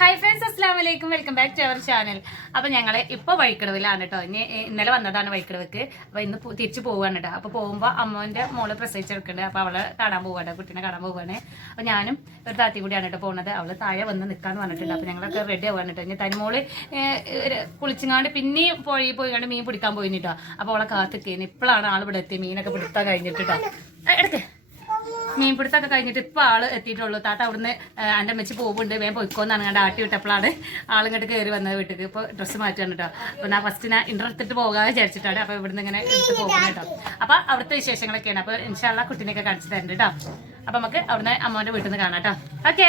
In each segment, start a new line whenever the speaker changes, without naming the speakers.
Hi friends അസ്സാം വലൈക്കും welcome back to our channel അപ്പോൾ ഞങ്ങൾ ഇപ്പോൾ വഴിക്കടവിലാണ് കേട്ടോ ഇനി ഇന്നലെ വന്നതാണ് വഴിക്കടവിക്ക്. അപ്പോൾ ഇന്ന് തിരിച്ചു പോവാണ് കേട്ടോ അപ്പോൾ പോകുമ്പോൾ അമ്മോന്റെ മോൾ പ്രസവിച്ചെടുക്കുന്നുണ്ട് അപ്പോൾ അവളെ കാണാൻ പോവാണ് കുട്ടീനെ കാണാൻ പോവാണ്. അപ്പോൾ ഞാനും ഒരു താത്തി കൂടിയാണ് കേട്ടോ പോകുന്നത് അവൾ താഴെ വന്ന് നിൽക്കാന്ന് പറഞ്ഞിട്ടുണ്ട്. അപ്പോൾ ഞങ്ങളൊക്കെ റെഡി ആവാണ് കേട്ടോ ഇനി തനിമോൾ കുളിച്ചിങ്ങാണ്ട് പിന്നെയും പോയി പോയി കണ്ട് മീൻ പിടിക്കാൻ പോയി കേട്ടോ അപ്പോൾ അവളെ കാത്തിക്കേന്. ഇപ്പോഴാണ് ആൾ ഇവിടെ എത്തി മീനൊക്കെ പിടുത്താൻ കഴിഞ്ഞിട്ട് കേട്ടോ എടുക്കേ. മീൻ പിടുത്തൊക്കെ കഴിഞ്ഞിട്ട് ഇപ്പൊ ആൾ എത്തിയിട്ടുള്ളൂ. താത്ത അവിടുന്ന് എന്റെ അമ്മച്ചി പോകുന്നുണ്ട് വേഗം പൊയ്ക്കോന്നാണ് കണ്ട് ആട്ടി വിട്ടപ്പോഴാണ് ആളിങ്ങോട്ട് കയറി വന്നത് വീട്ടിൽ ഇപ്പൊ ഡ്രസ്സ് മാറ്റാണ് കേട്ടോ അപ്പോൾ ഞാൻ ഫസ്റ്റ് ഞാൻ ഇന്റർ എടുത്തിട്ട് പോകാതെ വിചാരിച്ചിട്ടാണ്. അപ്പോൾ ഇവിടുന്ന് ഇങ്ങനെ എടുത്ത് പോകുന്നത് കേട്ടോ അപ്പോൾ അവിടുത്തെ വിശേഷങ്ങളൊക്കെയാണ്. അപ്പോൾ ഇൻഷാല്ല കുട്ടീനെയൊക്കെ കാണിച്ചു തരുന്നുണ്ട് കേട്ടോ അപ്പൊ നമുക്ക് അവിടുന്ന് അമ്മോന്റെ വീട്ടിൽ നിന്ന് കാണാം കേട്ടോ ഓക്കെ.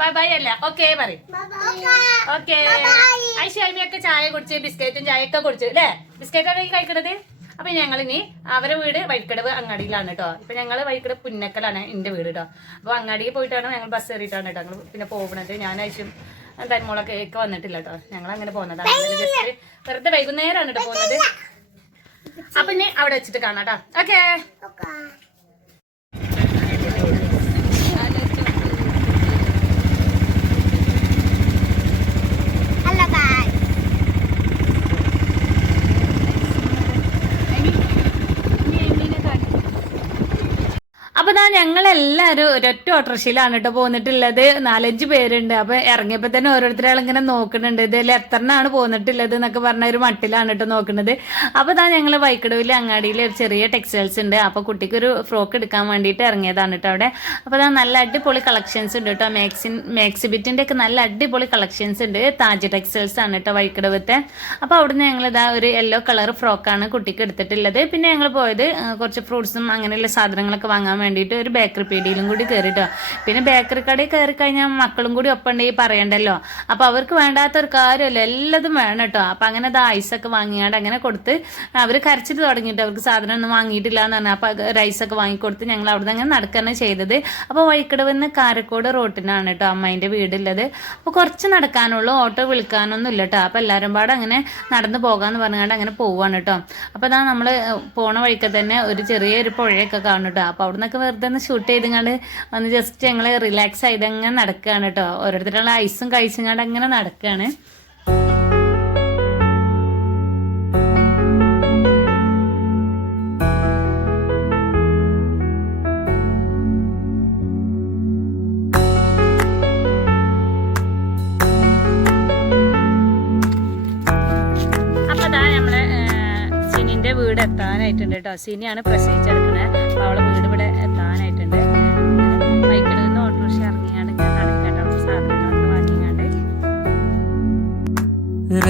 ബൈ ബൈ അല്ല? ഓക്കെ പറയും. ഓക്കെ. ഐശ്വര്യമൊക്കെ ചായ കുടിച്ച് ബിസ്ക്കറ്റും ചായ ഒക്കെ കുടിച്ചു അല്ലേ? ബിസ്ക്കറ്റ് ആണെങ്കിൽ കഴിക്കണത്? അപ്പൊ ഞങ്ങൾ ഇനി അവരെ വീട് വൈക്കടവ് അങ്ങാടിയിലാണ് കേട്ടോ ഇപ്പൊ ഞങ്ങൾ വൈക്കട പുന്നക്കലാണ് എന്റെ വീട് കേട്ടോ അപ്പൊ അങ്ങാടിയിൽ പോയിട്ടാണ് ഞങ്ങൾ ബസ് കയറിയിട്ടാണ് കേട്ടോ ഞങ്ങൾ പിന്നെ പോകുന്നത് ഞാനായിട്ടും തരുമോളൊക്കെ ഒക്കെ വന്നിട്ടില്ല കേട്ടോ ഞങ്ങൾ അങ്ങനെ പോകുന്നതാണ് വെറുതെ വൈകുന്നേരമാണ് കേട്ടോ പോകുന്നത് അപ്പൊ ഇനി അവിടെ വെച്ചിട്ട് കാണാം കേട്ടോ ഓക്കേ അപ്പൊ ദാ ഞങ്ങളെല്ലാരും ഒരൊറ്റ ഓട്ടോറിക്ഷയിലാണ് കേട്ടോ പോന്നിട്ടുള്ളത്. നാലഞ്ച് പേരുണ്ട്. അപ്പൊ ഇറങ്ങിയപ്പോ തന്നെ ഓരോരുത്തരാൾ ഇങ്ങനെ നോക്കുന്നുണ്ട്. ഇതിൽ എത്രണ്ണാണ് പോന്നിട്ടുള്ളത് എന്നൊക്കെ പറഞ്ഞ ഒരു മട്ടിലാണ് കേട്ടോ നോക്കുന്നത്. അപ്പൊ ദാ ഞങ്ങൾ വൈക്കടവിലെ അങ്ങാടിയിൽ ഒരു ചെറിയ ടെക്സ്റ്റൈൽസ് ഉണ്ട്. അപ്പൊ കുട്ടിക്ക് ഒരു ഫ്രോക്ക് എടുക്കാൻ വേണ്ടിയിട്ട് ഇറങ്ങിയതാണ് കേട്ടോ അവിടെ. അപ്പൊ ദാ നല്ല അടിപൊളി കളക്ഷൻസ് ഉണ്ട് കേട്ടോ മാക്സിൻ മാക്സിബിറ്റിന്റെ ഒക്കെ നല്ല അടിപൊളി കളക്ഷൻസ് ഉണ്ട്. താജ് ടെക്സ്റ്റൈൽസ് ആണ് കേട്ടോ വൈക്കടവത്തെ. അപ്പൊ അവിടുന്ന് ഞങ്ങൾ ഇതാ ഒരു യെല്ലോ കളർ ഫ്രോക്കാണ് കുട്ടിക്ക് എടുത്തിട്ടുള്ളത്. പിന്നെ ഞങ്ങൾ പോയത് കുറച്ച് ഫ്രൂട്ട്സും അങ്ങനെയുള്ള സാധനങ്ങളൊക്കെ വാങ്ങാൻ വേണ്ടിയിട്ട് ഒരു ബേക്കറി പീടിയിലും കൂടി കയറിട്ടോ പിന്നെ ബേക്കറി കടയിൽ കയറി കഴിഞ്ഞാൽ മക്കളും കൂടി ഒപ്പം ഉണ്ടെങ്കിൽ പറയണ്ടല്ലോ. അപ്പൊ അവർക്ക് വേണ്ടാത്ത ഒരു കാര്യമല്ല എല്ലാതും വേണം കേട്ടോ അപ്പൊ അങ്ങനെ അത് ഐസൊക്കെ വാങ്ങിയാണ്ട് അങ്ങനെ കൊടുത്ത് അവർ കരച്ചിട്ട് തുടങ്ങിയിട്ട് അവർക്ക് സാധനം ഒന്നും വാങ്ങിയിട്ടില്ല എന്ന് പറഞ്ഞാൽ അപ്പൊ റൈസൊക്കെ വാങ്ങിക്കൊടുത്ത് ഞങ്ങൾ അവിടുന്ന് അങ്ങനെ നടക്കുകയാണ് ചെയ്തത്. അപ്പോൾ വഴിക്കടവെന്ന് കാരക്കോട് റോട്ടിനാണ് കേട്ടോ അമ്മേന്റെ വീടുള്ളത്. അപ്പോൾ കുറച്ച് നടക്കാനുള്ളൂ ഓട്ടോ വിളിക്കാനൊന്നും ഇല്ല കേട്ടോ അപ്പോൾ എല്ലാവരും പാടെ അങ്ങനെ നടന്നു പോകാമെന്ന് പറഞ്ഞുകൊണ്ട് അങ്ങനെ പോവാണ് കേട്ടോ അപ്പോൾ അതാ നമ്മൾ പോണ വഴിക്ക് തന്നെ ഒരു ചെറിയൊരു പുഴയൊക്കെ കാണും കേട്ടോ അപ്പോൾ അവിടെ നിന്നൊക്കെ വെറുതെ ഒന്ന് ഷൂട്ട് ചെയ്തങ്ങാണ്ട് ഒന്ന് ജസ്റ്റ് ഞങ്ങൾ റിലാക്സ് ആയത് അങ്ങനെ നടക്കുകയാണ് കേട്ടോ ഓരോരുത്തരുള്ള ഐസും കഴിച്ചങ്ങാണ്ട് അങ്ങനെ നടക്കുകയാണ് വീട് എത്താനായിട്ടുണ്ട് കേട്ടോ സിനിയാണ് പ്രസവിച്ചെടുക്കുന്നത് അവളെ വീട് ഇവിടെ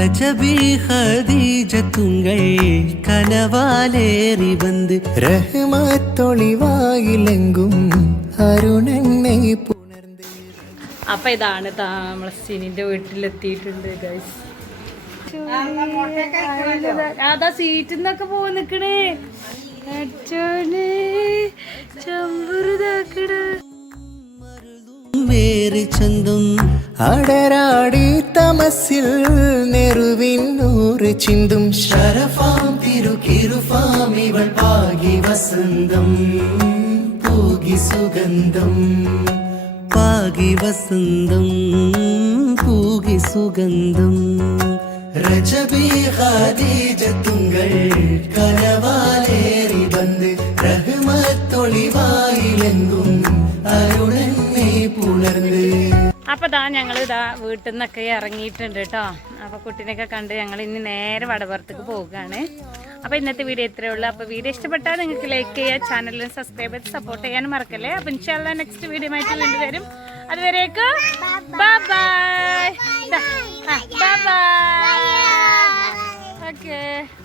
രജബി ഖദീജത്തുങ്ങൾ കനവാലേറി വന്ന് റഹ്മത്തൊളിവായിലെങ്കും അരുണനെ പുണർന്ന്.
അപ്പൊ ഇതാണ് താമസിനിന്റെ വീട്ടിലെത്തിയിട്ടുണ്ട് ഗൈസ് അതാ സീറ്റിൽ നിന്നൊക്കെ പോ നിക്കണേ. അച്ചോനെ
ചന്തും അടരാടി തമസിൽ നെറുവിൻ നൂറ് ചിന്തും ശരഫാം തിരുക്കിരുഫാം ഇവൾ പാകി വസന്തം പൂകി സുഗന്ധം പാകി വസന്തം പൂകി സുഗന്ധം രജബി ഖദീജത്തുങ്ങൾ കനവാലേറി വന്ന് റഹ്മത്തൊളിവായിലെങ്കും
അപ്പൊ ഇതാ ഞങ്ങൾ ഇതാ വീട്ടിൽ നിന്നൊക്കെ ഇറങ്ങിയിട്ടുണ്ട് കേട്ടോ അപ്പൊ കുട്ടീനെയൊക്കെ കണ്ട് ഞങ്ങൾ ഇനി നേരെ വടപുറത്തേക്ക് പോവുകയാണ്. അപ്പൊ ഇന്നത്തെ വീഡിയോ ഇത്രയേ ഉള്ളൂ. അപ്പൊ വീഡിയോ ഇഷ്ടപ്പെട്ടാൽ നിങ്ങൾക്ക് ലൈക്ക് ചെയ്യുക ചാനലിൽ സബ്സ്ക്രൈബ് ചെയ്ത് സപ്പോർട്ട് ചെയ്യാൻ മറക്കല്ലേ? അപ്പൊ ഇൻഷാല്ല നെക്സ്റ്റ് വീഡിയോ ആയിട്ട് വീണ്ടും അതുവരേക്കും ബൈ ബൈ ഓക്കേ